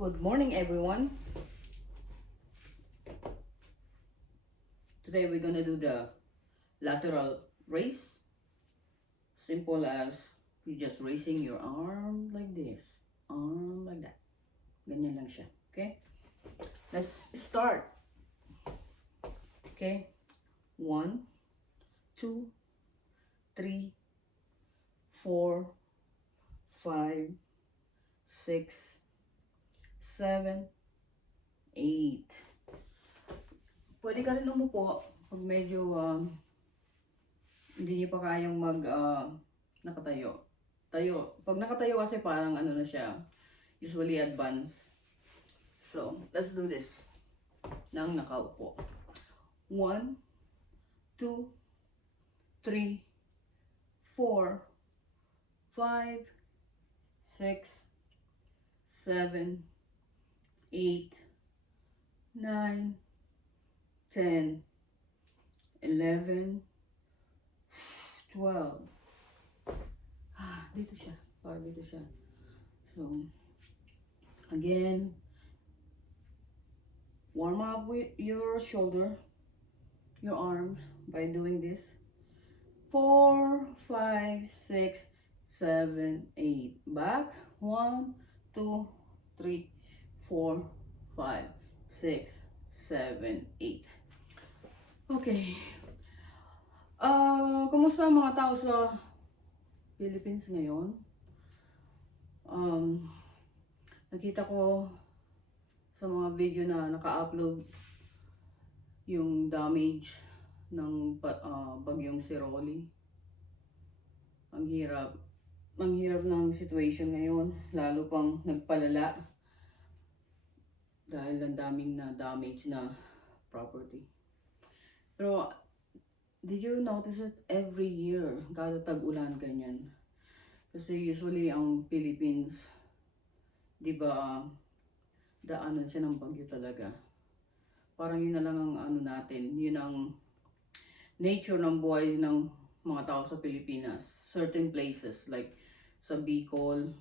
Good morning, everyone. Today we're gonna do the lateral raise. Simple as you just raising your arm like this, arm like that. Ganyan lang siya. Okay? Let's start. Okay? 1, 2, 3, 4, 5, 6, 7, 8. Pwede ka rin umupo pag medyo hindi niyo pa kayang nakatayo. Tayo. Pag nakatayo kasi parang ano na siya, usually advanced. So, let's do this. Nang nakaupo. 1, 2, 3, 4, 5, 6, 7, 8, 9, 10, 11, 12. Dito siya. Para dito siya. So, again, warm up with your shoulder, your arms by doing this. 4, 5, 6, 7, 8. Back. 1, 2, 3, 4, 5, 6, 7, 8. Okay. Kumusta ang mga tao sa Philippines ngayon? Nakita ko sa mga video na naka-upload yung damage ng bagyong Siroli. Ang hirap ng situation ngayon, lalo pang nagpalala dahil ang daming na damage na property. Pero did you notice it every year, kada tag-ulan ganyan? Kasi usually ang Philippines, di ba, daanan siya ng bagyo talaga. Parang yun na lang ang ano natin, yun ang nature ng buhay ng mga tao sa Pilipinas. Certain places like sa Bicol,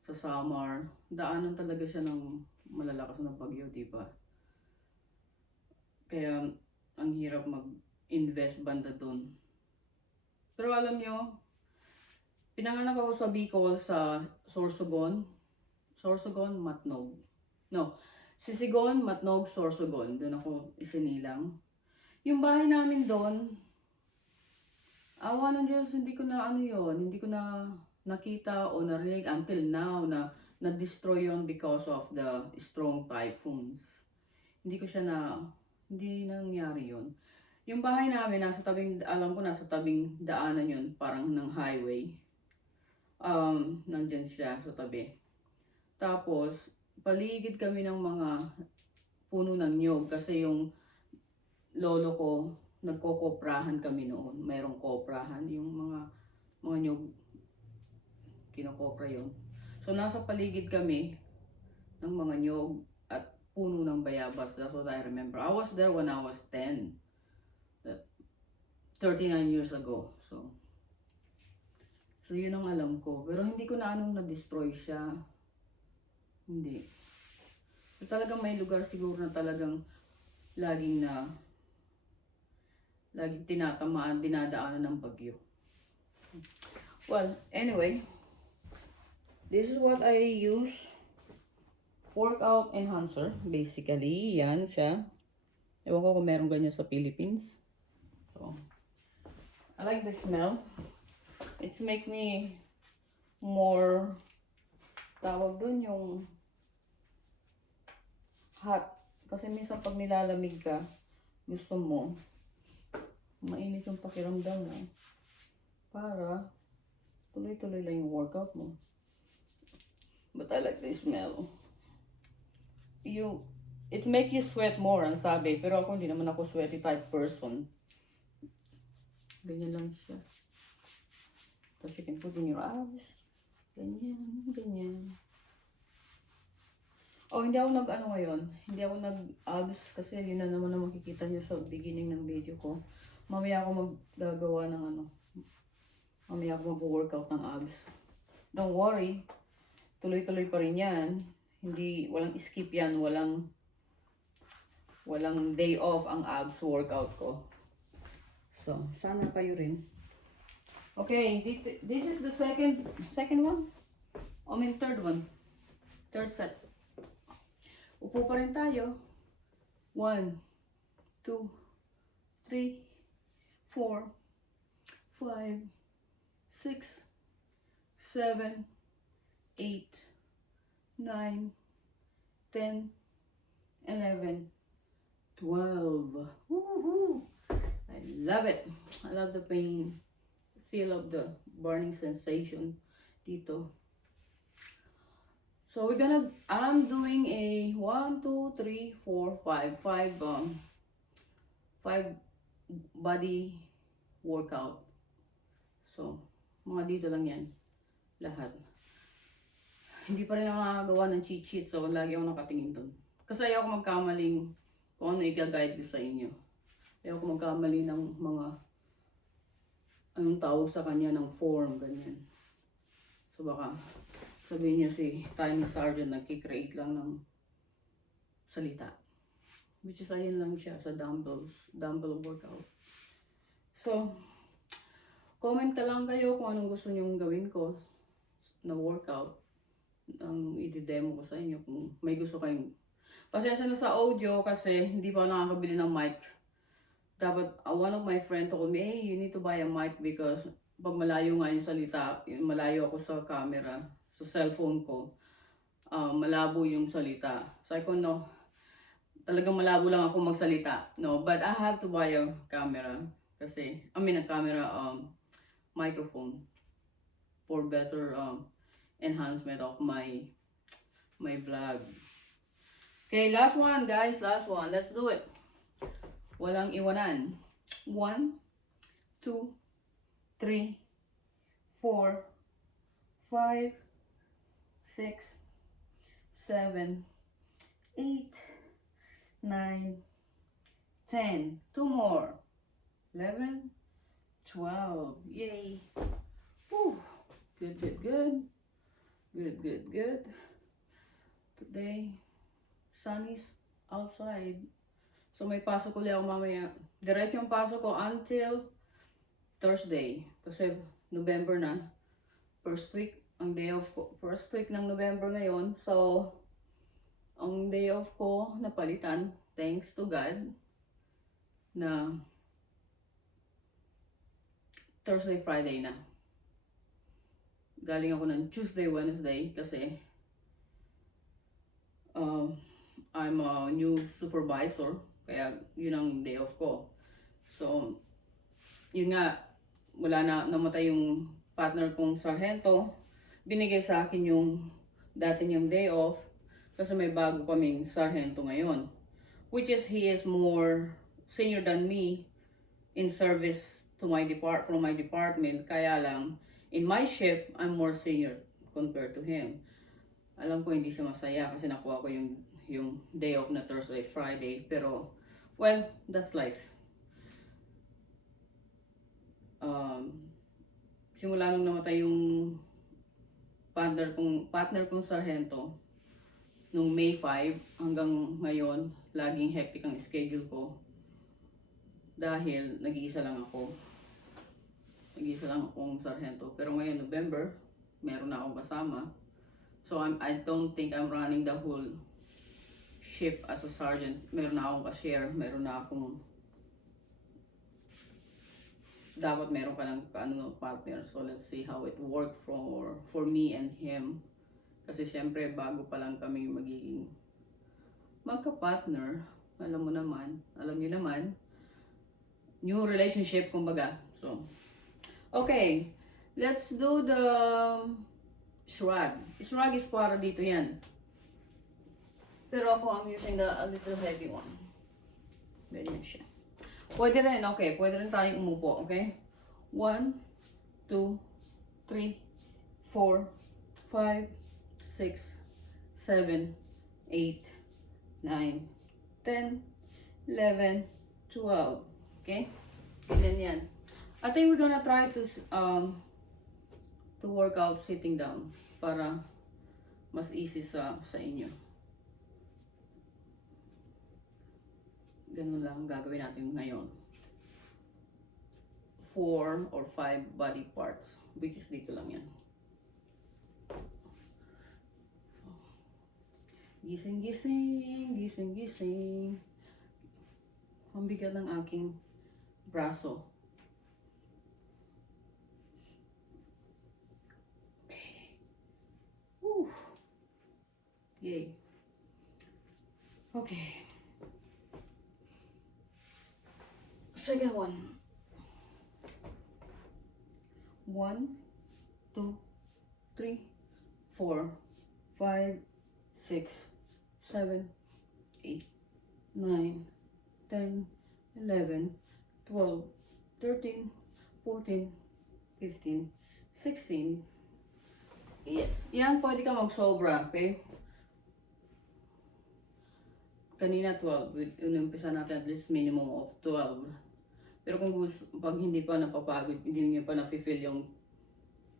sa Samar, daanan talaga siya ng malalakas na bagyo, di ba? Kaya ang hirap mag-invest banda dun. Pero alam nyo, pinanganak ako sa Bicol sa Sorsogon, Matnog. No, Sisigon, Matnog, Sorsogon. Doon ako isinilang. Yung bahay namin doon, awa ng Diyos, hindi ko na nakita o narinig until now na na-destroy yun because of the strong typhoons. Hindi nangyari yun. Yung bahay namin, alam ko nasa tabing daanan yun, parang ng highway. Nandyan siya sa tabi. Tapos, paligid kami ng mga puno ng nyog kasi yung lolo ko, nagkokoprahan kami noon. Mayroong koprahan, yung mga nyog, kinokopra yun. So, nasa paligid kami ng mga nyog at puno ng bayabas. That's what I remember. I was there when I was 10. 39 years ago. So yun ang alam ko. Pero hindi ko na anong na-destroy siya. Hindi. So, talagang may lugar siguro na talagang laging tinatamaan, dinadaanan ng bagyo. Well, anyway, this is what I use. Workout enhancer. Basically, yan siya. Ewan ko kung meron ganyan sa Philippines. So, I like the smell. It's make me more, tawag dun yung hot. Kasi minsan pag nilalamig ka, gusto mo, mainit yung pakiramdam mo. Para tuloy-tuloy lang yung workout mo. But I like the smell. It make you sweat more, ang sabi. Pero ako, hindi naman ako sweaty type person. Ganyan lang siya. Tapos you can put in your abs. Ganyan. Oh, hindi ako ngayon. Hindi ako nag-abs kasi yun na naman na makikita niyo sa beginning ng video ko. Mamaya ako maggagawa ng Mamaya ako mag-workout ng abs. Don't worry. Tuloy-tuloy pa rin yan. Hindi, walang skip yan, walang day off ang abs workout ko. So, sana kayo rin. Okay, this is the second one. I mean third one. Third set. Upo pa rin tayo. 1, 2, 3, 4, 5, 6, 7, 8, 9, 10, 11, 12. Woohoo! I love it. I love the pain. Feel of the burning sensation dito. So I'm doing a 1, 2, 3, 4, 5 body workout. So, mga dito lang yan. Lahat. Hindi pa rin ako nakagawa ng cheat sheet, so lagi ako nakatingin doon. Kasi ayaw ko magkamaling kung ano i-guide ko sa inyo. Ayaw ko magkamali ng mga anong tawag sa kanya ng form, ganyan. So baka sabihin niya si Tiny Sergeant nagkikreate lang ng salita. Which is ayun lang siya sa dumbbell workout. So, comment ka lang kayo kung anong gusto niyong gawin ko na workout. Ang i-demo ko sa inyo kung may gusto kayong. Pasensya na sa audio kasi hindi pa ako nakakabili ng mic. Dapat one of my friend told me, hey, you need to buy a mic because pag malayo nga yung salita, malayo ako sa camera, sa cellphone ko, malabo yung salita. So I ko, no, talagang malabo lang ako magsalita. No, but I have to buy a camera kasi, a camera, microphone for better enhancement of my vlog. Okay, last one guys, last one. Let's do it. Walang iwanan. 1, 2, 3, 4, 5, 6, 7, 8, 9, 10. 2 more. 11, 12. Yay. Woo. Good, good, good. Good, good, good. Today, sun is outside. So may pasok ulit ako mamaya. Diretso yung pasok ko until Thursday. Kasi November na. First week, ang day off ko. First week ng November ngayon. So, ang day off ko napalitan. Thanks to God. Na Thursday, Friday na. Galing ako ng Tuesday, Wednesday kasi I'm a new supervisor. Kaya yun ang day off ko. So, yun nga, wala na, namatay yung partner kong sarhento. Binigay sa akin yung dati niyang day off kasi may bago kaming sarhento ngayon. Which is, he is more senior than me in service to my from my department. Kaya lang, in my shift, I'm more senior compared to him. Alam ko hindi siya masaya kasi nakuha ko yung day off na Thursday, Friday. Pero, well, that's life. Simula nung namatay yung partner kong sarhento, nung May 5 hanggang ngayon, laging hectic ang schedule ko. Dahil nag-iisa lang ako. Nag-iisa lang akong sarhento. Pero ngayon, November, meron na akong kasama. So, I don't think I'm running the whole shift as a sergeant. Meron na akong ka-share. Meron na akong dapat meron ka ng partner. So, let's see how it worked for me and him. Kasi syempre, bago pa lang kami magiging magka-partner. Alam niyo naman. New relationship, kumbaga. So, okay. Let's do the shrug. Shrug is para dito yan. Pero ako, I'm using a little heavy one. Ganyan siya. Pwede rin, okay. Pwede rin tayong umupo, okay? 1, 2, 3, 4, 5, 6, 7, 8, 9, 10, 11, 12. Okay? Ganyan yan. I think we're gonna try to work out sitting down para mas easy sa inyo. Ganun lang gagawin natin ngayon. 4 or 5 body parts, which is dito lang yan. Gising, gising, gising, gising. Ang bigat ng aking braso. Okay. Woo. Yay. Okay. Second one. 1, 2, 3, 4, 5, 6, 7, 8, 9, 10, 11, 12, 13, 14, 15, 16. Yes. Yan, pwede ka magsobra, okay? Kanina 12. Inumpisa natin at least minimum of 12. Pero kung pag hindi pa napapagod, hindi niyo pa na-feel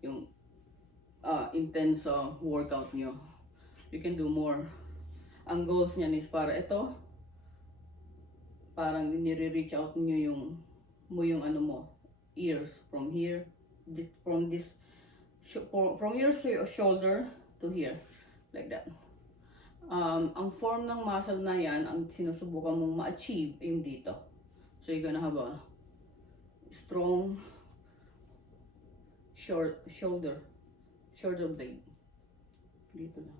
yung intense workout niyo, you can do more. Ang goals niyan is para ito, parang nire-reach out niyo yung ano mo, ears, from here, from your shoulder to here, like that. Ang form ng muscle na yan, ang sinusubukan mong ma-achieve yung dito. So you're gonna have a strong shoulder blade. Dito na.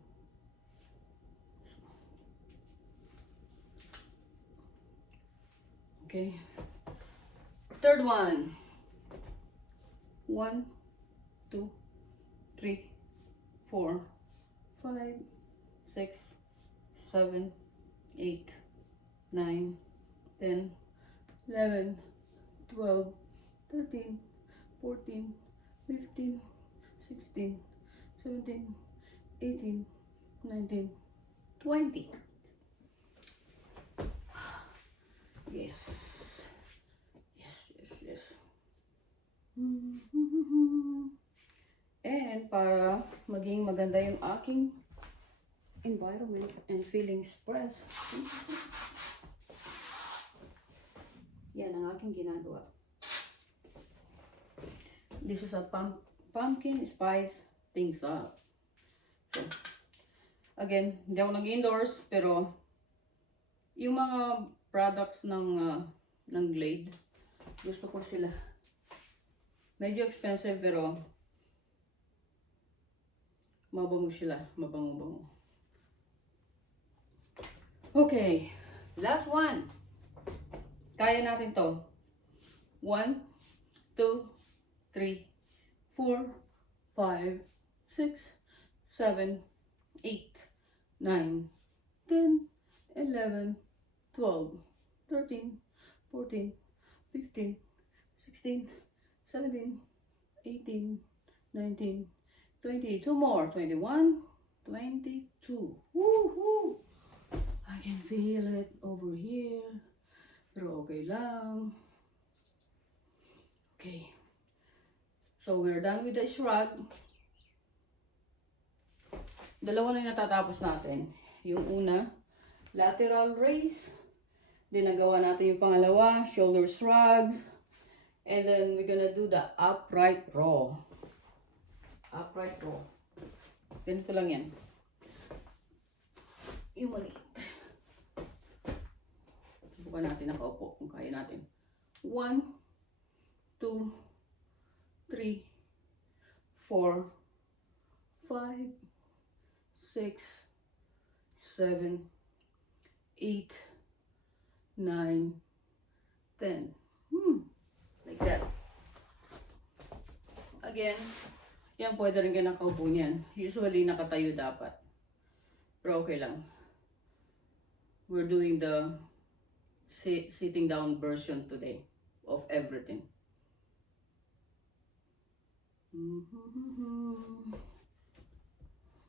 Okay. Third one. 1, 2, 3, 4, 5, 6, 7, 8, 9, 10, 11, 12, 13, 14, 15, 16, 17, 18, 19, 20. Yes. Yes, yes, yes. And para maging maganda yung aking environment and feeling expressed, yan ang aking ginagawa. This is a pumpkin spice things up. So, again, hindi ako nag-endorse, pero yung mga products ng Glade, gusto ko sila. Medyo expensive, pero mabango sila. Mabango-bango. Okay. Last one. Kaya natin to. 1, 2, 3, 4, 5, 6, 7, 8, 9, 10, 11, 12, 13, 14, 15, 16, 17, 18, 19, 20. Two more. 21, 22. Woohoo! I can feel it over here. Pero okay lang. Okay. So we're done with the shrug. Dalawa na yung natatapos natin. Yung una, lateral raise. Then nagawa natin yung pangalawa, shoulder shrugs. And then we're gonna do the upright row. Upright row. Ganito lang yan. Yung maliit. Subukan natin nakaupo kung kaya natin. 1, 2, 3, 4, 5, 6, 7, 8, 9, 10. Like that. Again, yan pwede rin kayo nakaupo niyan. Usually nakatayo dapat. Pero okay lang. We're doing the sitting down version today of everything.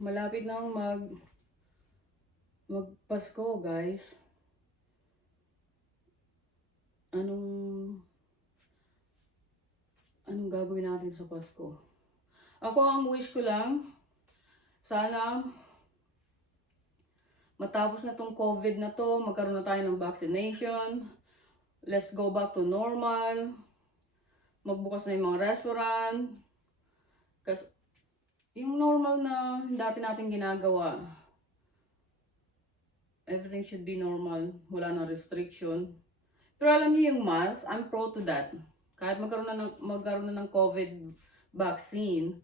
Malapit na magpasko, guys. Anong gagawin natin sa Pasko? Ako, ang wish ko lang, sana matapos na tong COVID na to, magkaroon na tayo ng vaccination, let's go back to normal, magbukas na yung mga restaurant, kasi yung normal na dati natin ginagawa, everything should be normal, wala na restriction. Pero alam niyo yung mask, I'm pro to that. Kahit magkaroon na ng COVID vaccine,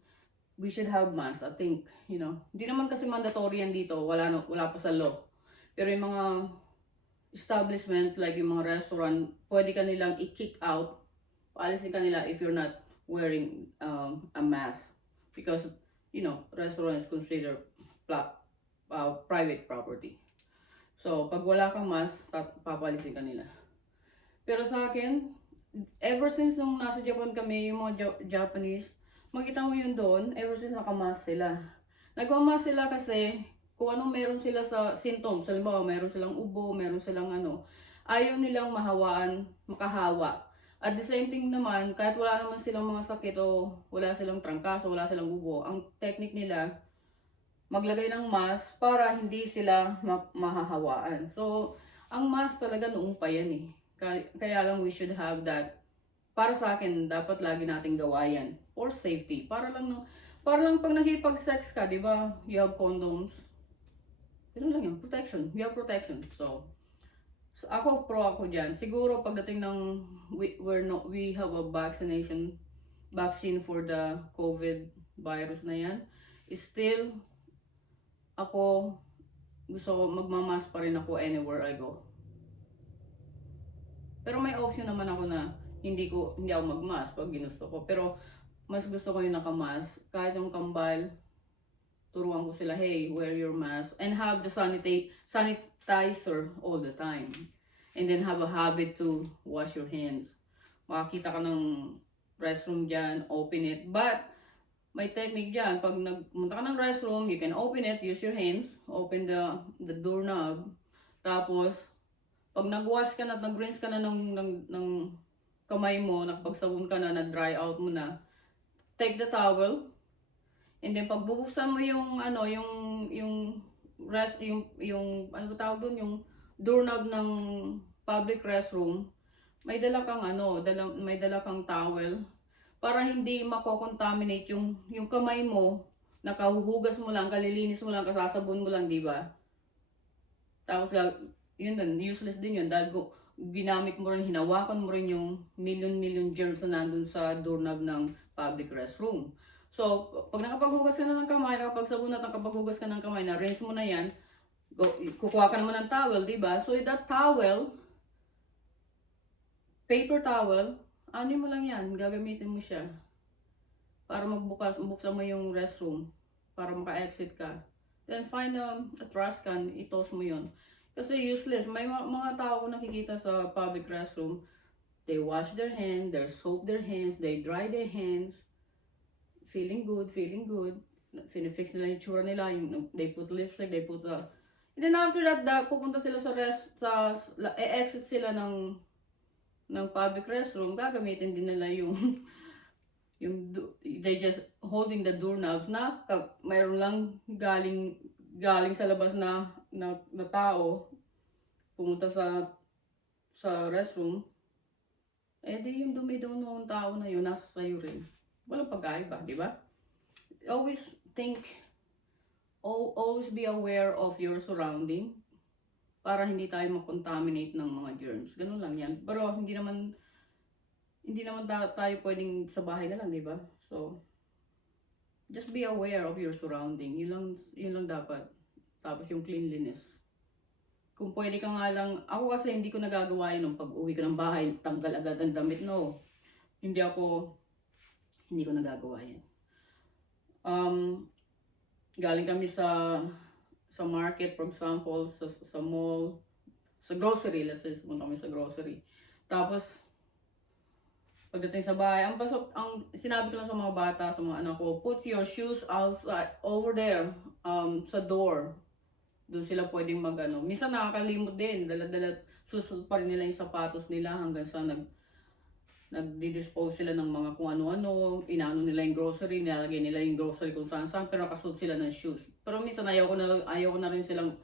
we should have mask, I think, you know. Hindi naman kasi mandatory yan dito, wala pa sa law. Pero yung mga establishment, like yung mga restaurant, pwede ka nilang i-kick out, paalisin ka nila if you're not wearing a mask. Because, you know, restaurant is considered private property. So, pag wala kang mask, papalisin ka nila. Pero sa akin, ever since nung nasa Japan kami, yung mga Japanese, makita mo yun doon, ever since nakamask sila. Nagmamask sila kasi kung anong meron sila sa symptoms, halimbawa meron silang ubo, meron silang ayaw nilang makahawa. At the same thing naman, kahit wala naman silang mga sakit o wala silang trangkaso, wala silang ubo, ang technique nila, maglagay ng mask para hindi sila mahahawaan. So, ang mask talaga noong pa yan eh. Kaya lang we should have that. Para sa akin, dapat lagi nating gawa yan. For safety. Para lang pag nakipag-sex ka, di ba? You have condoms. Ganun lang yun. Protection. You have protection. So ako, pro ako dyan. Siguro pagdating ng we have a vaccine for the COVID virus na yan. Still, ako, gusto ko magmamask pa rin ako anywhere I go. Pero may option naman ako na hindi ako magmask pag ginusto ko. Pero mas gusto ko yung nakamask. Kahit yung kambal, turuan ko sila, hey, wear your mask. And have the sanitizer all the time. And then have a habit to wash your hands. Makakita ka ng restroom dyan, open it. But, may technique dyan. Pag nagpunta ka ng restroom, you can open it, use your hands, open the doorknob. Tapos, pag nag-wash ka na, nag-rinse ka na ng kamay mo, nagpagsabon ka na, nag-dry out mo na, take the towel, and then pag bubuksan mo yung yung doorknob ng public restroom, may dala kang towel para hindi mako-contaminate yung kamay mo, nakahuhugas mo lang, kalilinis mo lang, kasasabon mo lang, di ba? Tapos yun din, useless din yun dahil ginamit mo rin, hinawakan mo rin yung million germs na nandun sa doorknob ng public restroom. So, pag nakapaghugas ka na ng kamay, nakapagsabon at nakapaghugas ka ng kamay, na-rinse mo na yan, kukuha ka naman ng towel, di ba? So, that towel, paper towel, ano mo lang yan, gagamitin mo siya para buksan mo yung restroom, para maka-exit ka. Then, find a trash can, itos mo yun. Kasi useless. May mga tao ko nakikita sa public restroom, they wash their hands, they soap their hands, they dry their hands, feeling good. Finifix nila yung tsura nila, they put lipstick, they put and then after that, pupunta sila exit sila ng public restroom, gagamitin din nila they just holding the doorknobs na mayroon lang galing sa labas na tao, pumunta sa restroom, di yung dumi doon ng tao na yun, nasa sayo rin. Walang pagkaiba, di ba? Always be aware of your surrounding para hindi tayo makontaminate ng mga germs. Ganun lang yan. Pero hindi naman tayo pwedeng sa bahay na lang, di ba? So, just be aware of your surrounding. Yun lang dapat. Tapos yung cleanliness. Kung pwede ka nga lang, ako kasi hindi ko nagagawa yun nung pag-uwi ko ng bahay, tanggal agad ang damit, no. Hindi ko nagagawa yan. Galing kami sa market, for example, sa mall, sa grocery, let's say, punta kami sa grocery. Tapos, pagdating sa bahay, ang sinabi ko lang sa mga bata, sa mga anak ko, put your shoes outside, over there, sa door. Doon sila pwedeng minsan nakakalimot din, susunod pa rin nila yung sapatos nila hanggang sa nagdi-dispose sila ng mga kung ano-ano, inaano nila yung grocery, nilalagay nila yung grocery kung saan-saan, pero nakasuot sila ng shoes. Pero minsan ayaw ko na rin silang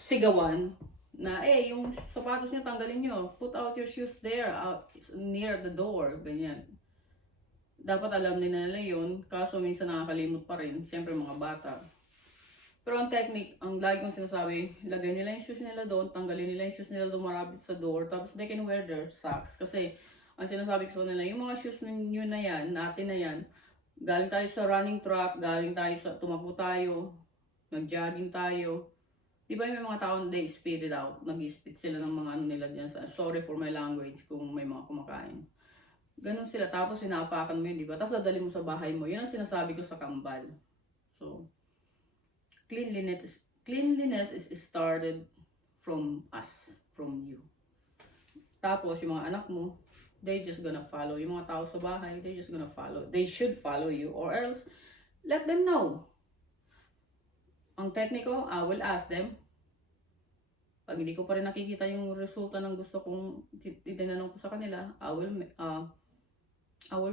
sigawan na yung sapatos niya tanggalin nyo. Put out your shoes there, out near the door, ganyan. Dapat alam nila yun, kaso minsan nakakalimot pa rin, siyempre mga bata. Pero ang technique, ang lagi kong sinasabi, lagay nila yung shoes nila doon, tanggalin nila yung shoes nila doon marabit sa door, tapos they can wear their socks. Kasi, ang sinasabi ko sa nila, yung mga shoes ninyo na yan, natin na yan, galing tayo sa running track, galing tayo sa tumakbo tayo, nag-jogging tayo. Di ba may mga tao they spit it out, nag-spit sila ng mga ano nila dyan sa, sorry for my language kung may mga kumakain. Ganun sila, tapos sinapakan mo yun, di ba? Tapos dadali mo sa bahay mo, yun ang sinasabi ko sa kambal. So, cleanliness is started from us, from you. Tapos, yung mga anak mo, they just gonna follow. Yung mga tao sa bahay, they just gonna follow. They should follow you, or else, let them know. Ang tekniko, I will ask them. Pag hindi ko pa rin nakikita yung resulta ng gusto kong itinanong ko sa kanila, I will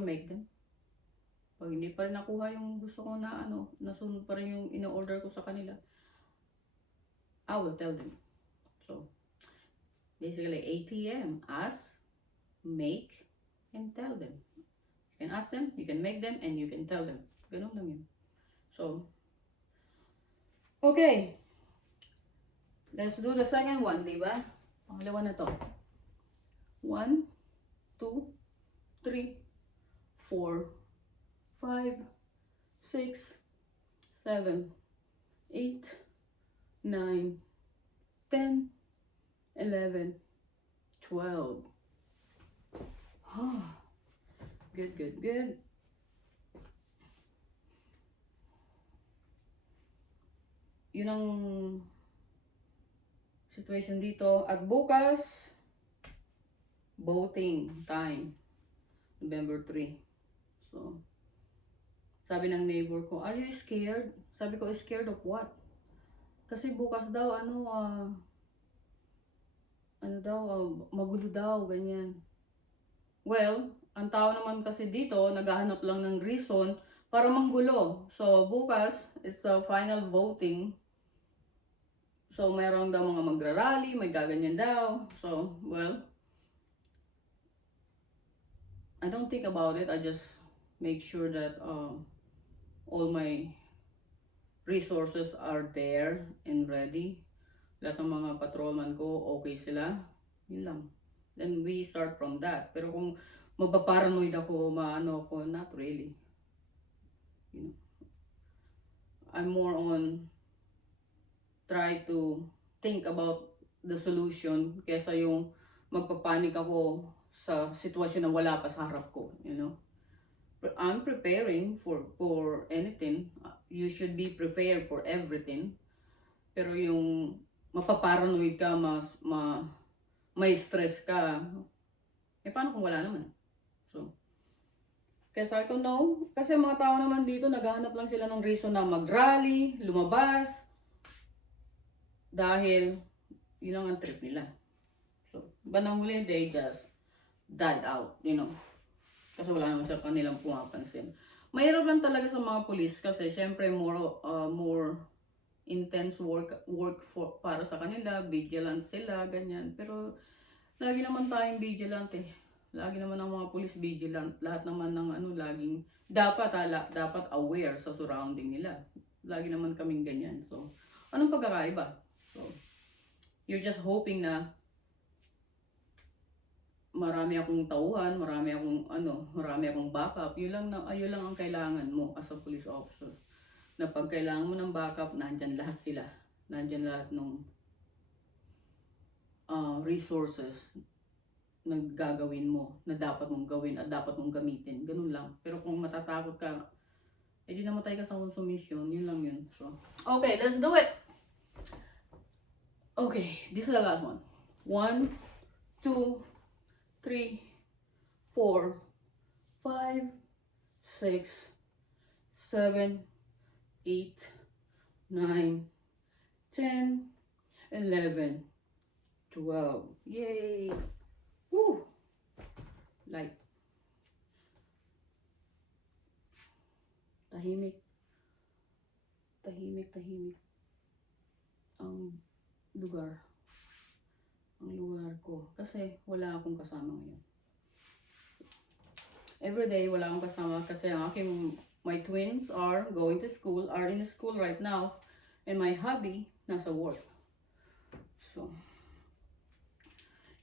make them. Pag hindi pa rin nakuha yung gusto ko na nasunod pa rin yung ino-order ko sa kanila, I will tell them. So, basically, ATM, ask, make, and tell them. You can ask them, you can make them, and you can tell them. Ganun lang yun. So, okay. Let's do the second one, di ba? Pangalawa na to. 1, 2, 3, 4, 5, 6, 7, 8, 9, 10, 11, 12. Oh, good, good, good. Yun ang situation dito. At bukas, voting time. November 3. So, sabi ng neighbor ko, are you scared? Sabi ko, scared of what? Kasi bukas daw, magulo daw, ganyan. Well, ang tao naman kasi dito, naghahanap lang ng reason para manggulo. So, bukas, it's a final voting. So, mayroon daw mga magrarally, may gaganyan daw. So, well, I don't think about it. I just make sure that all my resources are there and ready. Lahat ng mga patrolman ko, okay sila. Yun lang. Then we start from that. Pero kung magpaparanoid ako, not really. You know, I'm more on try to think about the solution kesa yung magpapanik ako sa sitwasyon na wala pa sa harap ko, you know. I'm preparing for anything. You should be prepared for everything. Pero yung mapaparanoid ka, may stress ka, paano kung wala naman? So, kaya sabi ko no, kasi mga tao naman dito, naghahanap lang sila ng reason na mag-rally, lumabas, dahil yun lang ang trip nila. So, bandang huli, they just died out, you know. Kasi wala naman sa kanilang pumapansin. Mahirap lang talaga sa mga pulis kasi syempre more intense work para sa kanila, vigilant sila, ganyan. Pero lagi naman tayong vigilant eh. Lagi naman ang mga pulis vigilant. Lahat naman ng laging dapat aware sa surrounding nila. Lagi naman kaming ganyan. So, anong pagkakaiba? So, you're just hoping na marami akong tauhan, marami akong backup. Yun lang ang kailangan mo as a police officer. Na pag kailangan mo ng backup, nandyan lahat sila. Nandyan lahat ng resources na gagawin mo, na dapat mong gawin at dapat mong gamitin. Ganun lang. Pero kung matatakot ka, di namatay ka sa consumption, yun lang yun. So, okay, let's do it! Okay, this is the last one. 1, 2, 3, 4, 5, 6, 7, 8, 9, 10, 11, 12. Yay! Woo! Like, tahimik. lugar. Ang lugar ko. Kasi wala akong kasama ngayon. Everyday wala akong kasama kasi ang aking my twins are going to school, are in school right now, and my hubby nasa work. So,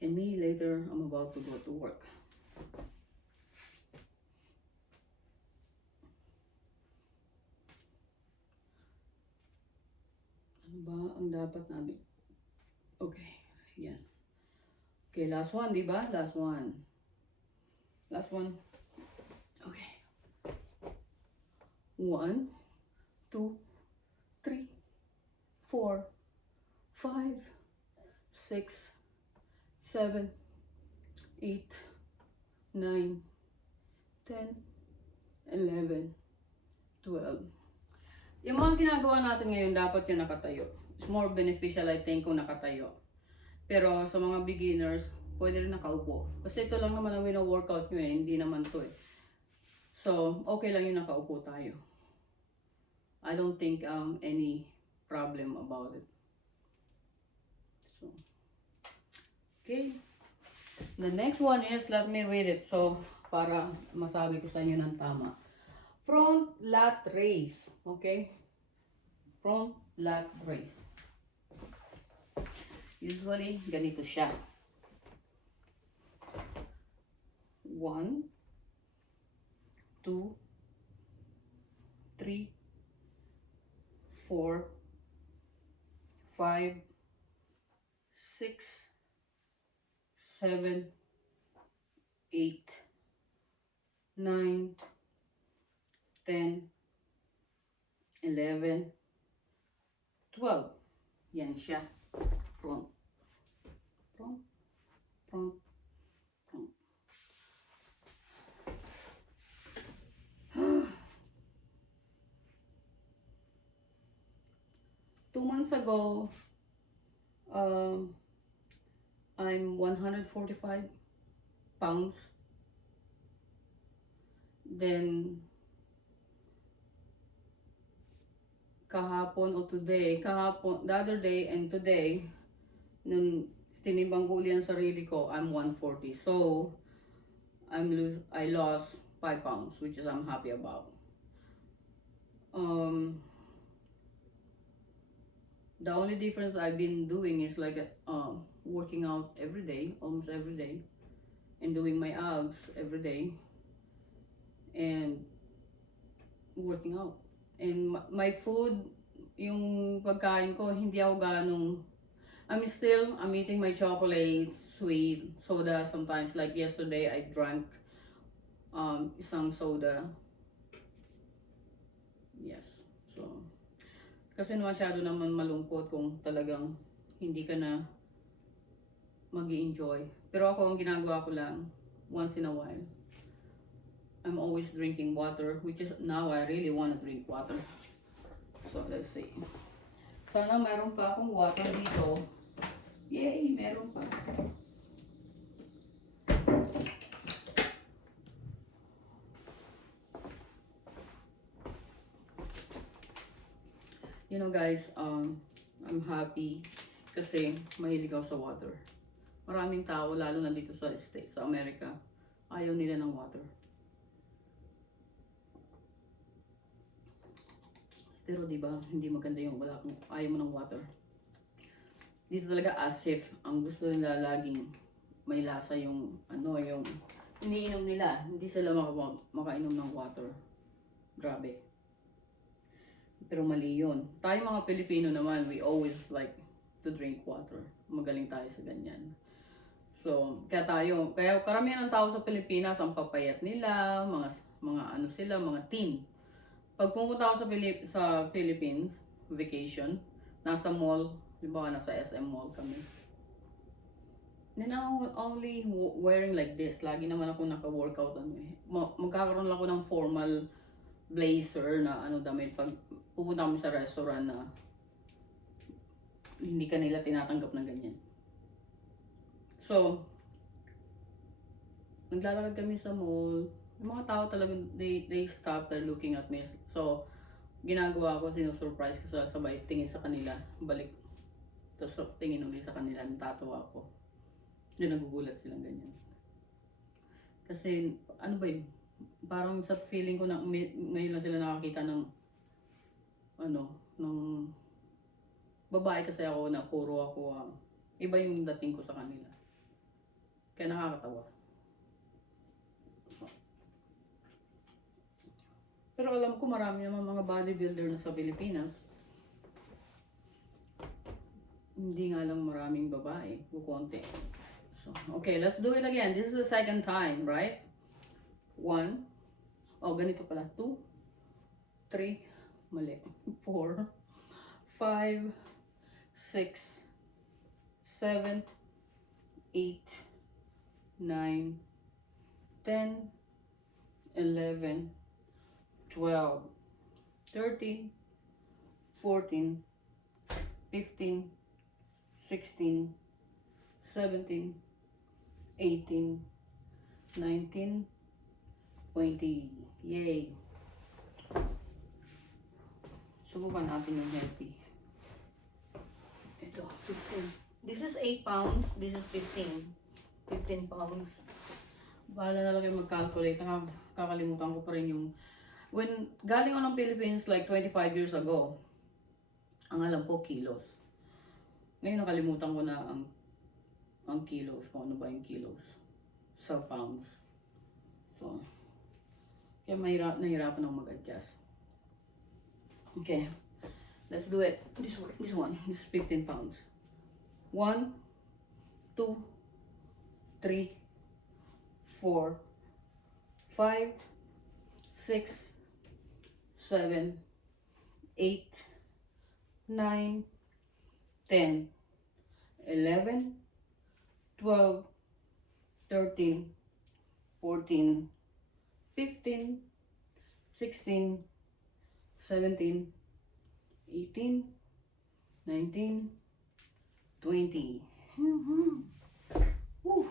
and me later, I'm about to go to work. Ano ba ang dapat namin? Okay, yan. Okay, last one, di ba? Last one. Last one. Okay. 1, 2, 3, 4, 5, 6, 7, 8, 9, 10, 11, 12. Yung mga ginagawa natin ngayon, dapat yung nakatayo. It's more beneficial, I think, kung nakatayo. Pero sa mga beginners, pwede rin nakaupo. Kasi ito lang naman ang wina-workout nyo eh, hindi naman to eh. So, okay lang yung nakaupo tayo. I don't think any problem about it. So, okay. The next one is, let me read it. So, para masabi ko sa inyo ng tama. Front lat raise. Okay? Front lat raise. Usually, ganito siya. 1, 2, 3, 4, 5, 6, 7, 8, 9, 10, 11, 12. Yan siya. Front. Front. Front. Front. 2 months ago, I'm 145 pounds. Then, kahapon o today, kahapon, the other day and today, nung tinimbang ko uli ang sarili ko, I'm 140. So, I lost 5 pounds, which is I'm happy about. The only difference I've been doing is like working out every day, almost every day, and doing my abs every day, and working out. And my food, yung pagkain ko, hindi ako ganong, I'm eating my chocolates, sweet, soda sometimes. Like yesterday, I drank isang soda. Yes. So, kasi masyado naman malungkot kung talagang hindi ka na mag-i-enjoy. Pero ako, ang ginagawa ko lang, once in a while, I'm always drinking water, which is now I really want to drink water. So, let's see. Sana meron pa akong water dito. Yay, meron pa. You know guys, I'm happy kasi mahilig ako sa water. Maraming tao, lalo na dito sa States, sa America, ayaw nila ng water. Pero diba, hindi maganda yung ayaw mo ng water. Dito talaga as if ang gusto nila laging may lasa yung yung iniinom nila. Hindi sila makainom ng water. Grabe. Pero mali yun. Tayo mga Pilipino naman, we always like to drink water. Magaling tayo sa ganyan. So, kaya karamihan ng tao sa Pilipinas, ang papayat nila, mga teen. Pag pumunta ako sa Philippines, vacation, nasa mall, diba, nasa SM mall kami. Then I'm only wearing like this. Lagi naman ako naka-workout magkakaroon lang ako ng formal blazer na damit pag pupunta kami sa restaurant na hindi ka nila tinatanggap ng ganyan. So, naglalakad kami sa mall. Yung mga tao talagang, they stop, they're looking at me. So, ginagawa ko, sinusurprise ko sabay tingin sa kanila, balik. Tapos tingin ulit sa kanila, natatawa ako. Doon nagugulat silang ganyan. Kasi, ano ba yun? Parang sa feeling ko na ngayon lang sila nakakita ng, ng babae kasi ako na puro ako, iba yung dating ko sa kanila. Kaya nakakatawa. Pero alam ko marami naman mga bodybuilder na sa Pilipinas. Hindi nga lang maraming babae, kukonti. So, okay, let's do it again. This is the second time, right? 1. Oh, ganito pala. 2, 3, mali. 4, 5, 6, 7, 8, 9, 10, 11, 12, 13, 14, 15, 16, 17, 18, 19, 20. Yay! Subukan natin yung healthy. Ito, 15. This is 8 pounds. This is 15. 15 pounds. Bahala na lang kayo mag-calculate. Kakalimutan ko pa rin yung... When galing ako ng Philippines like 25 years ago, ang alam ko kilos. Ngayon nakalimutan ko na ang kilos, kung ano ba yung kilos sa pounds. So, kaya nahirapan ako mag-adjust. Okay, let's do it. This one. This is 15 pounds. 1, 2, 3, 4, 5, 6, 7, 8, 9, 10, 11, 12, 13, 14, 15, 16, 17, 18, 19, 20. Woo.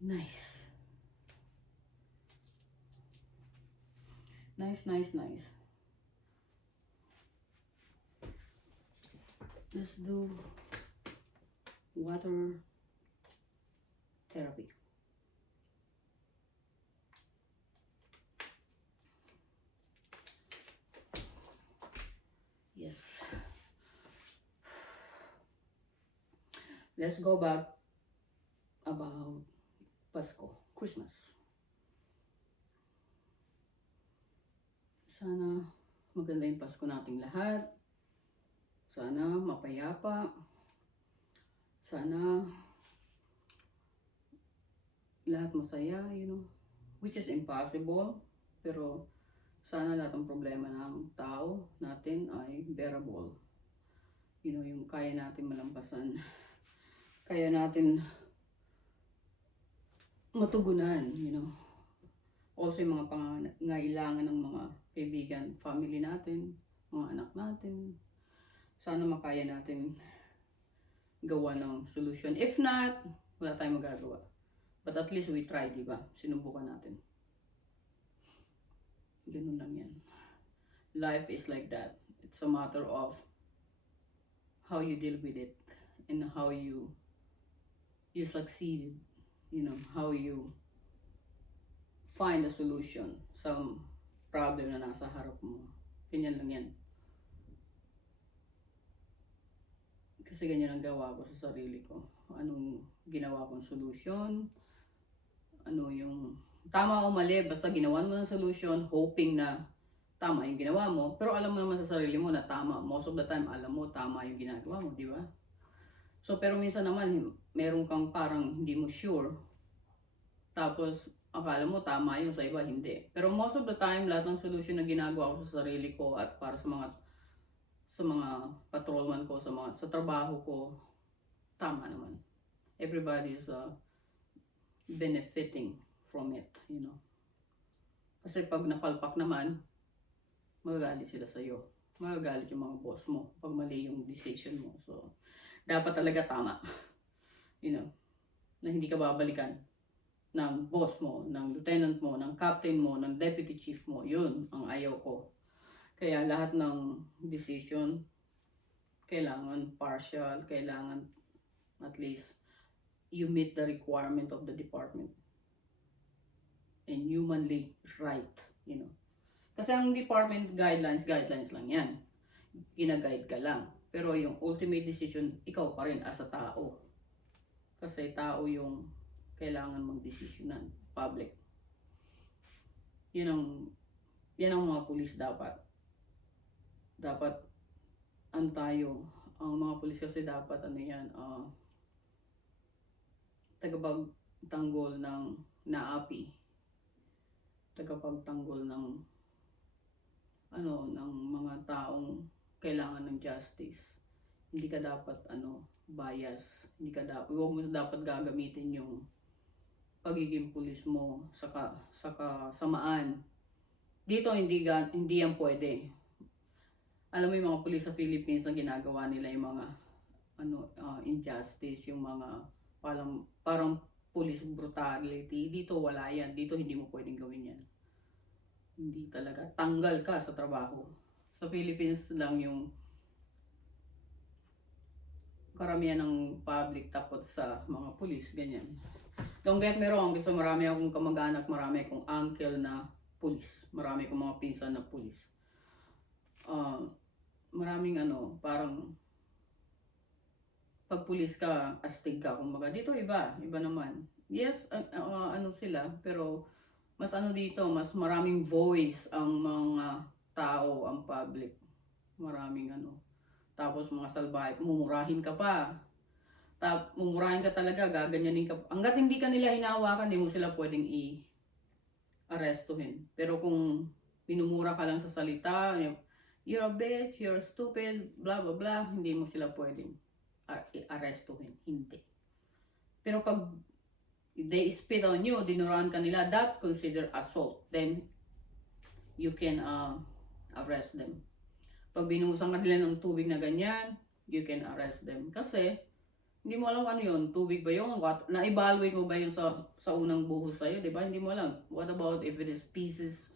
Nice. Nice. Let's do water therapy. Yes. Let's go back about Pasko, Christmas. Sana maganda yung Pasko nating lahat. Sana mapayapa. Sana lahat masaya, which is impossible. Pero sana lahat ng problema ng tao natin ay bearable. Yung kaya natin malampasan. Kaya natin matugunan, Also yung mga pangangailangan ng mga kaibigan, family natin, mga anak natin. Sana makaya natin gawa ng solution. If not, wala tayong magagawa. But at least we try, di ba? Sinubukan natin. Ganun lang yan. Life is like that. It's a matter of how you deal with it and how you succeed. How you find a solution sa problem na nasa harap mo. Ganyan lang yan. Kasi ganyan ang gawa ko sa sarili ko. Anong ginawa kong solution, ano yung tama o mali, basta ginawa mo ng solution, hoping na tama yung ginawa mo, pero alam mo naman sa sarili mo na tama. Most of the time, alam mo tama yung ginagawa mo, di ba? So, pero minsan naman, meron kang parang hindi mo sure. Tapos, akala mo tama yun, sa iba hindi. Pero most of the time, lahat ng solution na ginagawa ko sa sarili ko at para sa mga patrolman ko, sa trabaho ko, tama naman. Everybody is benefiting from it, Kasi pag napalpak naman, magagalit sila sa'yo. Magagalit yung mga boss mo pag mali yung decision mo. So, dapat talaga tama. Na hindi ka babalikan ng boss mo, ng lieutenant mo, ng captain mo, ng deputy chief mo. Yun ang ayaw ko. Kaya lahat ng decision, kailangan partial, kailangan at least you meet the requirement of the department. And humanly right, you know. Kasi ang department guidelines lang yan. Gina-guide ka lang. Pero yung ultimate decision, ikaw pa rin as a tao. Kasi tao yung kailangan mag-desisyonan, public. Yan ang mga pulis dapat. Dapat, ang mga pulis kasi dapat, tagapagtanggol ng naapi. Tagapagtanggol ng mga taong kailangan ng justice. Hindi ka dapat bias. Huwag mo dapat gagamitin yung pagiging pulis mo sa kasamaan. Dito hindi yan pwede. Alam mo yung mga pulis sa Philippines na ginagawa nila yung mga injustice, yung mga parang police brutality. Dito wala yan. Dito hindi mo pwedeng gawin yan. Hindi talaga. Tanggal ka sa trabaho. Sa Philippines lang yung karamihan ng public takot sa mga pulis, ganyan. Don't get me wrong, kasi marami akong kamag-anak, marami akong uncle na pulis, marami akong mga pinsan na pulis. Maraming parang pag pulis ka, astig ka, kumbaga. Dito iba naman. Yes, sila, pero mas dito, mas maraming voice ang mga tao, ang public. Maraming tapos mga salbahe, mumurahin ka pa. Mumurahin ka talaga, gaganyanin ka. Hanggat hindi ka nila hinawakan, hindi mo sila pwedeng i-arrestuhin. Pero kung minumura ka lang sa salita, you're a bitch, you're stupid, blah blah blah, hindi mo sila pwedeng i-arrestuhin. Hindi. Pero pag they spit on you, dinuran ka nila, that consider assault. Then, you can arrest them. Pag binuhusan ka nila ng tubig na ganyan, you can arrest them. Kasi, hindi mo alam ano yun, tubig ba yun? Na-evaluate mo ba yun sa unang buhos sa'yo, di ba? Hindi mo alam. What about if it is feces,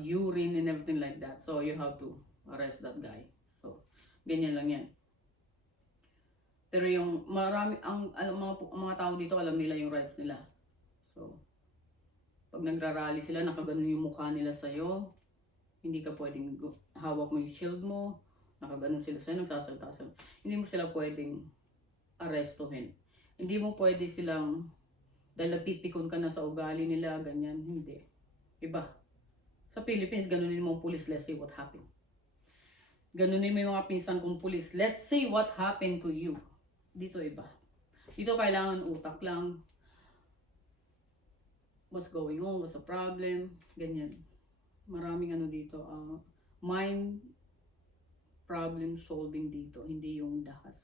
urine, and everything like that? So, you have to arrest that guy. So, ganyan lang yan. Pero yung mga tao dito, alam nila yung rights nila. So, pag nagrarally sila, nakaganon yung mukha nila sa'yo, hindi ka pwedeng hawak mo yung shield mo, nakaganon sila sa'yo, nagsasalita sila. Hindi mo sila pwedeng arrestuhin. Hindi mo pwede silang, dahil napipikon ka na sa ugali nila, ganyan, hindi. Iba. Sa Philippines, ganunin mo police, let's see what happened. Ganunin mo yung mga pinsan kong police, let's see what happened to you. Dito iba. Dito kailangan utak lang. What's going on? What's the problem? Ganyan. Maraming dito. Mind problem solving dito. Hindi yung dahas.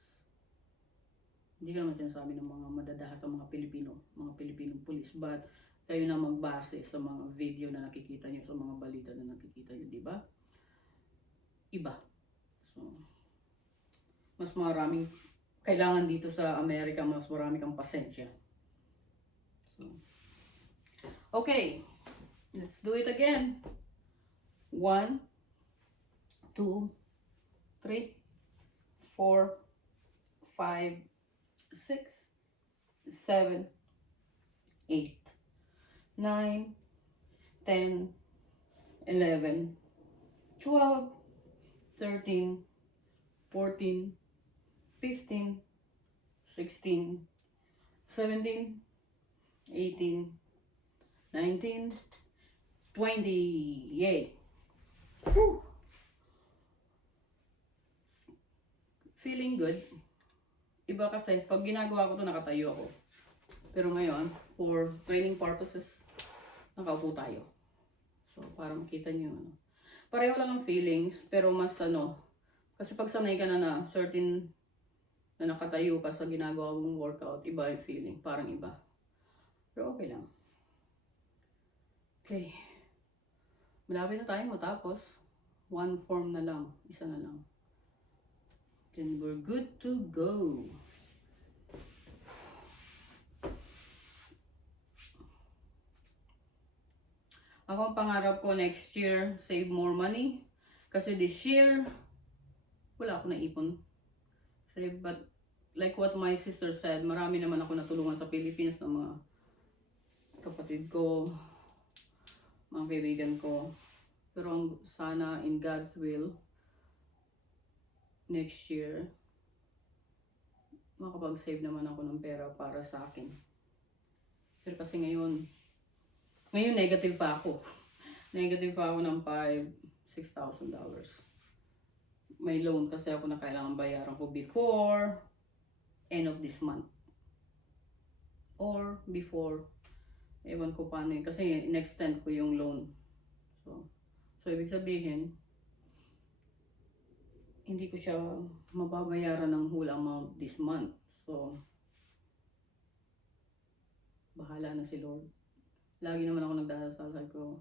Hindi ko naman sinasabi ng mga madadahas sa mga Pilipinong police. But kayo na magbase sa mga video na nakikita nyo, sa mga balita na nakikita nyo. Diba? Iba. So, mas maraming kailangan dito sa Amerika, mas marami kang pasensya. So, okay, let's do it again. 1, 2, 3, 4, 5, 6, 7, 8, 9, 10, 11, 12, 13, 14, 15, 16, 17, 18, 19, 20. Yay! Whew. Feeling good. Iba kasi, pag ginagawa ko ito, nakatayo ako. Pero ngayon, for training purposes, nakaupo tayo. So, para makita nyo pareho lang ang feelings, pero mas kasi pag sanay ka na certain na nakatayo ka sa ginagawa mong workout, iba yung feeling, parang iba. Pero okay lang. Okay. Malapit na tayo matapos. One form na lang, isa na lang. Then we're good to go. Ako ang pangarap ko next year, save more money. Kasi this year, wala ako naipon. save. But like what my sister said, marami naman ako natulungan sa Philippines ng mga kapatid ko, mga kaibigan ko. Pero sana in God's will, next year, makapag-save naman ako ng pera para sa akin. Pero kasi ngayon negative pa ako. Negative pa ako ng $6,000. May loan kasi ako na kailangan bayaran ko before end of this month. Or before, ewan ko paano yun. Kasi in-extend ko yung loan. So ibig sabihin, hindi ko siya mababayaran ng whole amount this month. So, bahala na si Lord. Lagi naman ako nagdadasal, sabi ko,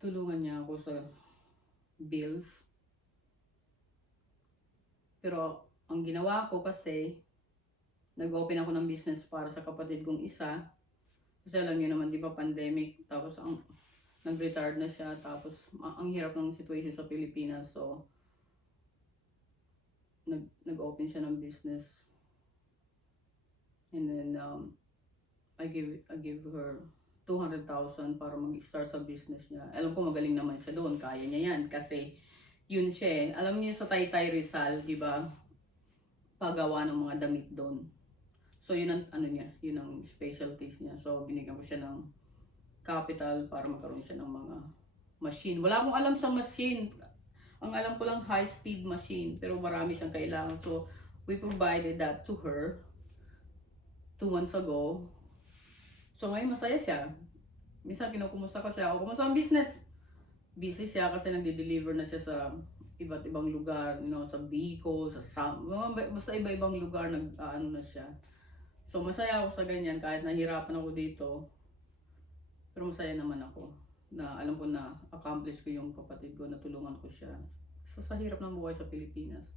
tulungan niya ako sa bills. Pero, ang ginawa ko kasi, nag-open ako ng business para sa kapatid kong isa. Kasi alam niyo naman, di ba, pandemic. Tapos, nag-retired na siya. Tapos, ang hirap ng situation sa Pilipinas. So, nag-open siya ng business. And then, I give her 200,000 para mag-start sa business niya. Alam ko magaling naman siya doon, kaya niya yan kasi yun siya eh. Alam niyo sa Taytay Rizal, 'di ba? Pagawa ng mga damit doon. So yun ang ano niya, yun ang specialties niya. So binigyan ko siya ng capital para magkaroon siya ng mga machine. Wala akong alam sa machine. Ang alam ko lang high speed machine, pero marami siyang kailangan. So we provided that to her 2 months ago. So ngayon masaya siya. Minsan kinukumusta ko siya, kumusta ang business? Busy siya kasi nagde-deliver na siya sa iba't ibang lugar, sa Bicol, basta iba-ibang lugar ano na siya. So masaya ako sa ganyan kahit nahirapan ako dito. Pero masaya naman ako na alam ko na accomplish ko yung kapatid ko, natulungan ko siya sa hirap ng buhay sa Pilipinas.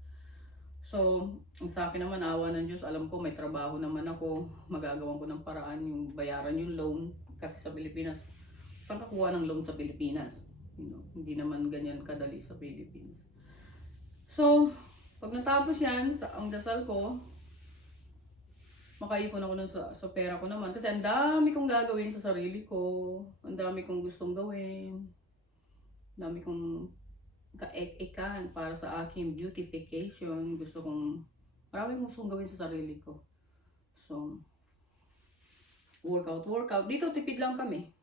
So, ang sa akin naman, awa ng Diyos, alam ko may trabaho naman ako, magagawan ko ng paraan yung bayaran yung loan. Kasi sa Pilipinas, saan ka kuha ng loan sa Pilipinas? Hindi naman ganyan kadali sa Philippines. So, pag natapos yan, ang dasal ko, makaipon ako sa pera ko naman. Kasi ang dami kong gagawin sa sarili ko, ang dami kong gustong gawin, ang dami kong ka-ekan para sa aking beautification. Maraming gustong gawin sa sarili ko. So, workout. Dito tipid lang kami.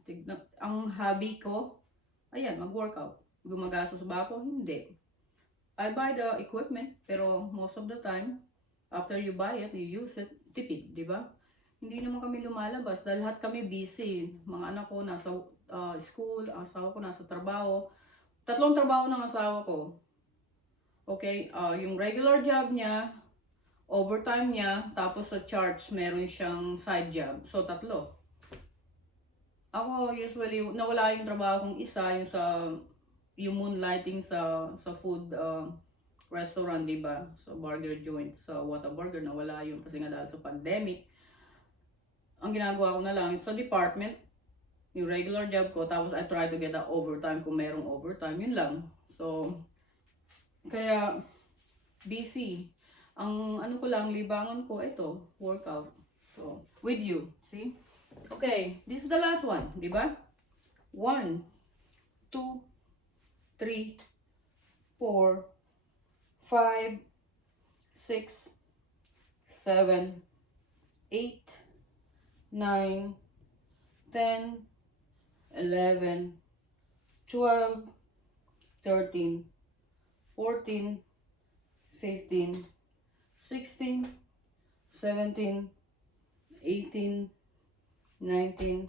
Ang hobby ko, ayan, mag-workout. Gumagastos ba ako? Hindi. I buy the equipment, pero most of the time, after you buy it, you use it, tipid, di ba? Hindi naman kami lumalabas dahil lahat kami busy. Mga anak ko nasa school, ang asawa ko nasa trabaho. 3 trabaho ng asawa ko. Okay, yung regular job niya, overtime niya, tapos sa church meron siyang side job. So 3. Ako usually nawala yung trabaho kong isa, yung moonlighting sa food restaurant, di ba? So burger joint, sa Whataburger, nawala yun kasi nga dahil sa pandemic. Ang ginagawa ko na lang sa department, yung regular job ko, tapos I try to get a overtime kung merong overtime, yun lang. So, kaya busy. Ang ano ko lang, libangan ko, ito, workout. So, with you, see? Okay, this is the last one, di ba? 1, 2, 3, 4, 5, 6, 7, 8, 9, 10, 11, 12, 13, 14, 15, 16, 17, 18, 19,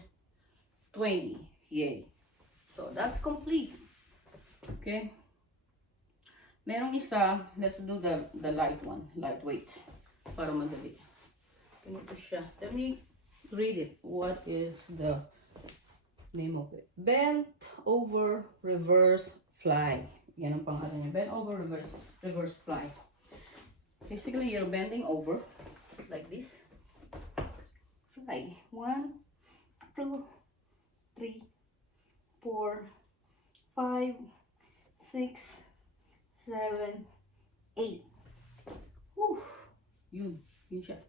20. Yay. So, that's complete. Okay? Merong isa, let's do the light one, lightweight, para madali. Ganito siya. Let me read it. What is the name of it? Bent over reverse fly. Yan ang pangalan niya. Bent over reverse fly. Basically, you're bending over like this. Fly. 1, 2, 3, 4, 5, 6, 7, 8. Whew. Yun siya.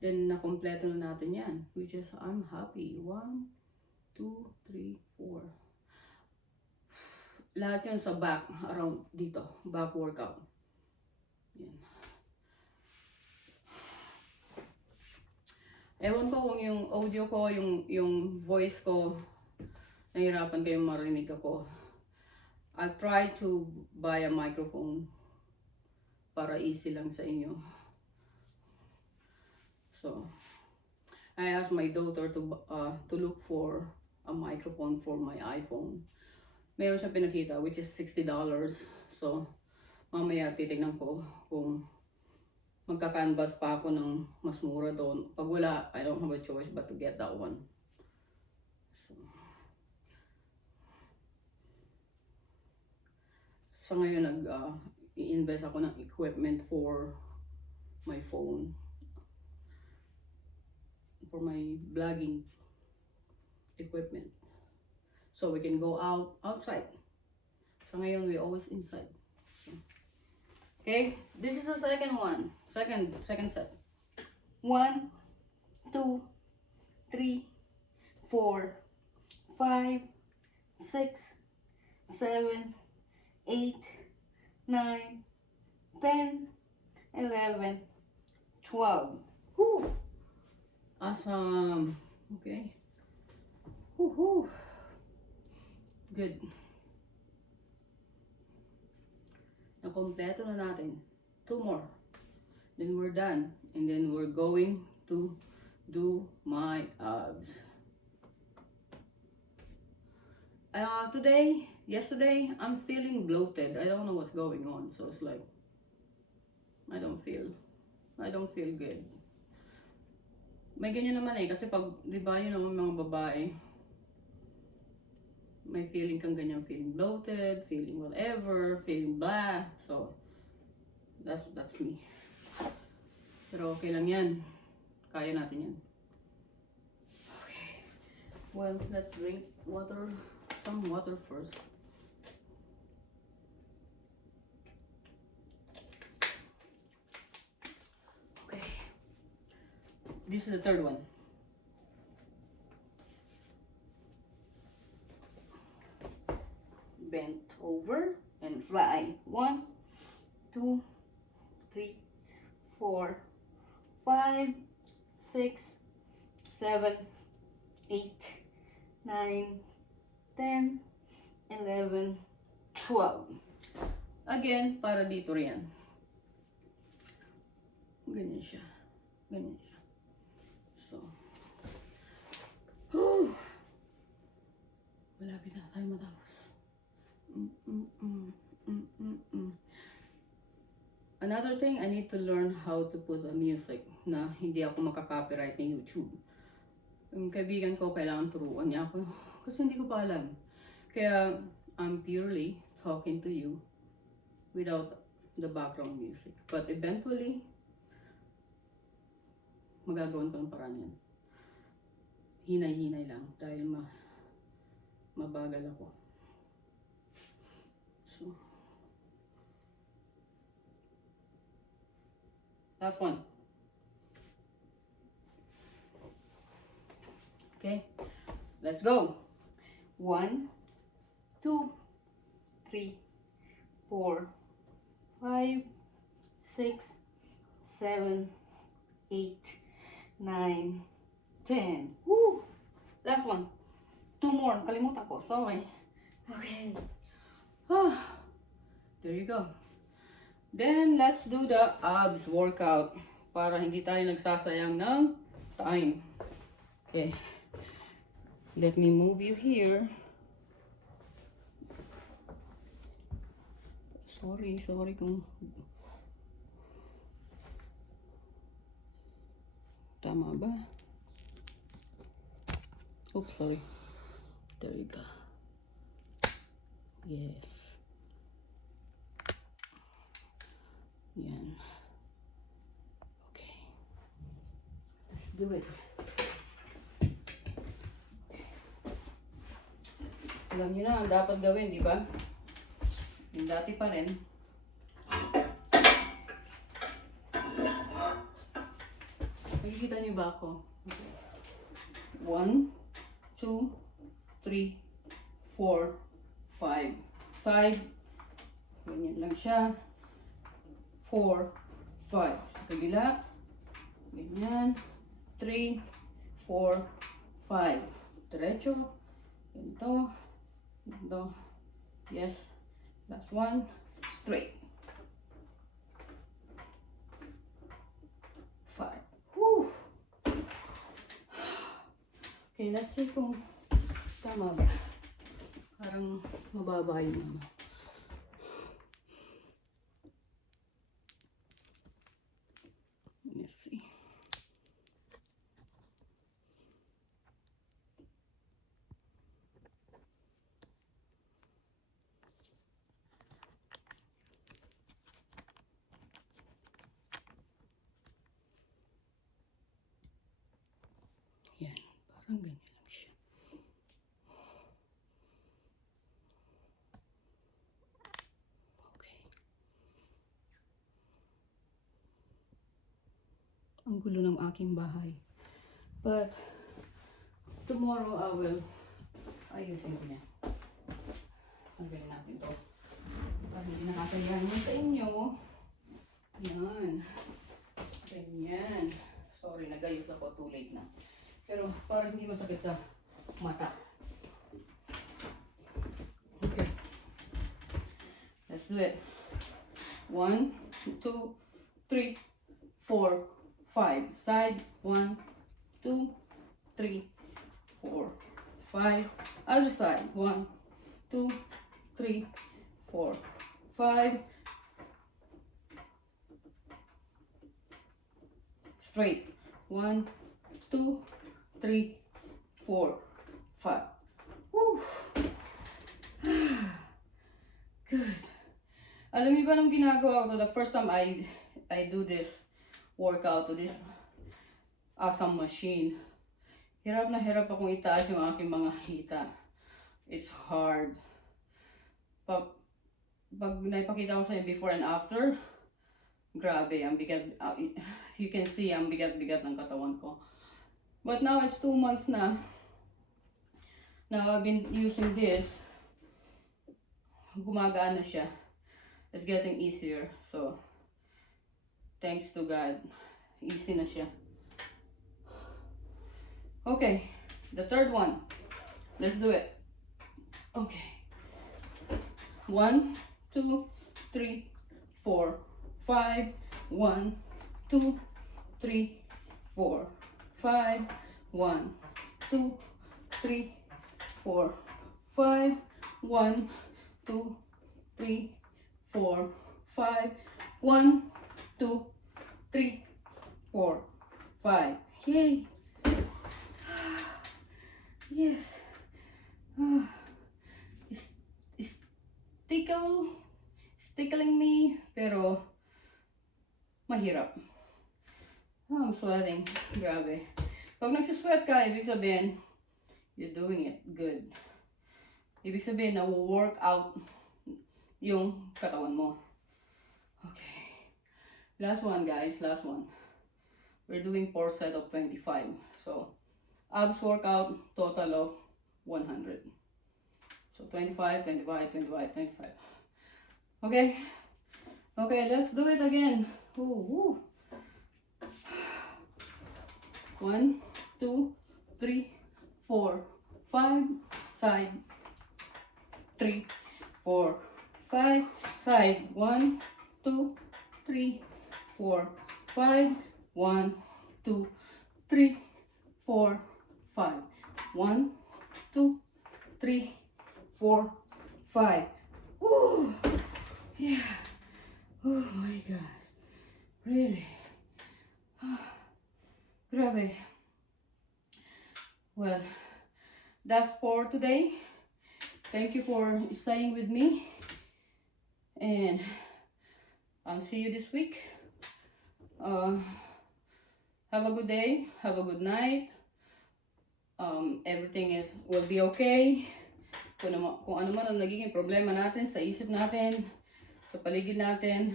Then, nakompleto na natin yan. Which is, I'm happy. 1, 2, 3, 4. Lahat yun sa back, around dito. Back workout. Yan. Ewan ko kung yung audio ko, yung voice ko, nahirapan kayong marinig ako. I'll try to buy a microphone para easy lang sa inyo. So, I asked my daughter to look for a microphone for my iPhone. Meron siya pinakita, which is $60. So, mamaya titignan ko kung magka-canvas pa ako ng mas mura doon. Pag wala, I don't have a choice but to get that one. So ngayon, i-invest ako ng equipment for my phone. For my vlogging equipment. So we can go outside. So ngayon, we always inside. So, okay, this is the second one. Second set. 1, 2, 3, 4, 5, 6, 7, 8, 9, 10, 11, 12. Whew. Awesome. Okay. Woohoo. Good. Nakompleto na natin. 2 more. Then we're done. And then we're going to do my abs. Yesterday, I'm feeling bloated. I don't know what's going on. So it's like, I don't feel good. May ganyan naman kasi pag, di ba yun naman mga babae, may feeling kang ganyan, feeling bloated, feeling whatever, feeling blah. So, that's me. Pero okay lang yan. Kaya natin yan. Okay. Well, let's drink some water first. Okay. This is the third one. Bent over and fly. 1, 2, 3, 4, 5, 6, 7, 8, 9, 10, 11, 12. Again, para dito rin. Ganyan siya. Ganyan siya. So, malapit na tayo matapos. Another thing, I need to learn how to put a music na hindi ako makaka-copyright ng YouTube. Yung kaibigan ko, kailangan turuan niya ako kasi hindi ko pa alam. Kaya, I'm purely talking to you without the background music. But eventually, magagawan ko ng paraan yan. Hinay-hinay lang dahil mabagal ako. So, last one. Okay, let's go. 1, 2, 3, 4, 5, 6, 7, 8, 9, 10. Woo! Last one. 2 more. Kalimutan ko. Sorry. Okay. There you go. Then, let's do the abs workout para hindi tayo nagsasayang ng time. Okay. Let me move you here. Sorry kung tama ba? Oops, sorry. There you go. Yes. Yan. Okay. Let's do it. Okay. Alam niyo na ang dapat gawin, di ba? Yung dati pa rin. Nakikita niyo ba ako? Okay. 1, 2, 3, 4, 5. Side. Ganyan lang siya. 4, 5. Sa kabila. Ganyan. 3, 4, 5. Diretso. Ganito. Ganito. Yes. Last one. Straight. 5. Whew. Okay, let's see kung tama ba. Parang mababa yung ano. Let's see. Yan, parang ganyan lang siya. Okay. Ang gulo ng aking bahay. But, tomorrow I will ayusin ko niya. Hanggang natin to. Para hindi nakakayanin sa inyo. Yan. Ganyan. Sorry, nagayos ako. Too late na. Pero para hindi masakit sa mata. Okay. Let's do it. 1, 2, 3, 4, 5. Side. 1, 2, 3, 4, 5. Other side. 1, 2, 3, 4, 5. Straight. 1, 2, 3, 4, 5. Woo! Good. Alam niyo ba nung ginagawa ko, the first time I do this workout to this awesome machine, hirap na hirap akong itaas yung aking mga hita. It's hard. Pag naipakita ko sa inyo before and after, grabe, ang bigat. You can see, ang bigat-bigat ng katawan ko. But now it's 2 months na. Now I've been using this. Gumagaan na siya. It's getting easier. So, thanks to God. Easy na siya. Okay, the third one. Let's do it. Okay. 1, 2, 3, 4, 5. 1, 2, 3, 4, 5. 1, 2, 3, 4, 5. 1, 2, 3, 4, 5. 1, 2, 3, 4, 5. Yay! Yes. It's tickling me, pero mahirap. I'm sweating. Grabe. Pag nagsisweat ka, ibig sabihin, you're doing it good. Ibig sabihin, na-work out yung katawan mo. Okay. Last one, guys. Last one. We're doing 4 set of 25. So, abs workout, total of 100. So, 25, 25, 25, 25. Okay? Okay, let's do it again. Ooh, 1, 2, 3, 4, 5. Side. 3, 4, 5. Side. 1, 2, 3, 4, 5. 1, 2, 3, 4, 5. 1, 2, 3, 4, 5. Woo! Yeah. Oh my gosh. Really? Grabe. Well, that's for today. Thank you for staying with me. And I'll see you this week. Have a good day. Have a good night. Everything will be okay. kung ano man ang nagiging problema natin sa isip natin, sa paligid natin,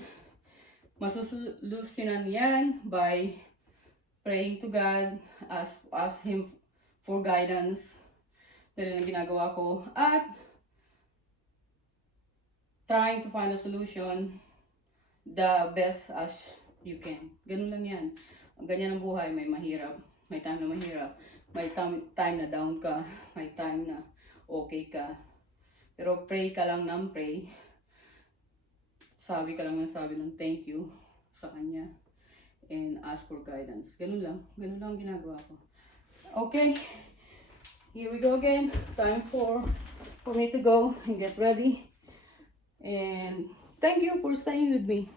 masusolusyonan yan by praying to God, ask Him for guidance. Dahil ang ginagawa ko. At trying to find a solution the best as you can. Ganun lang yan. Ganyan ang buhay. May mahirap. May time na mahirap. May time na down ka. May time na okay ka. Pero pray ka lang ng pray. Sabi ka lang ng sabi ng thank you sa Kanya. And ask for guidance. Ganun lang. Ganun lang ang ginagawa ko. Okay. Here we go again. Time for me to go and get ready. And thank you for staying with me.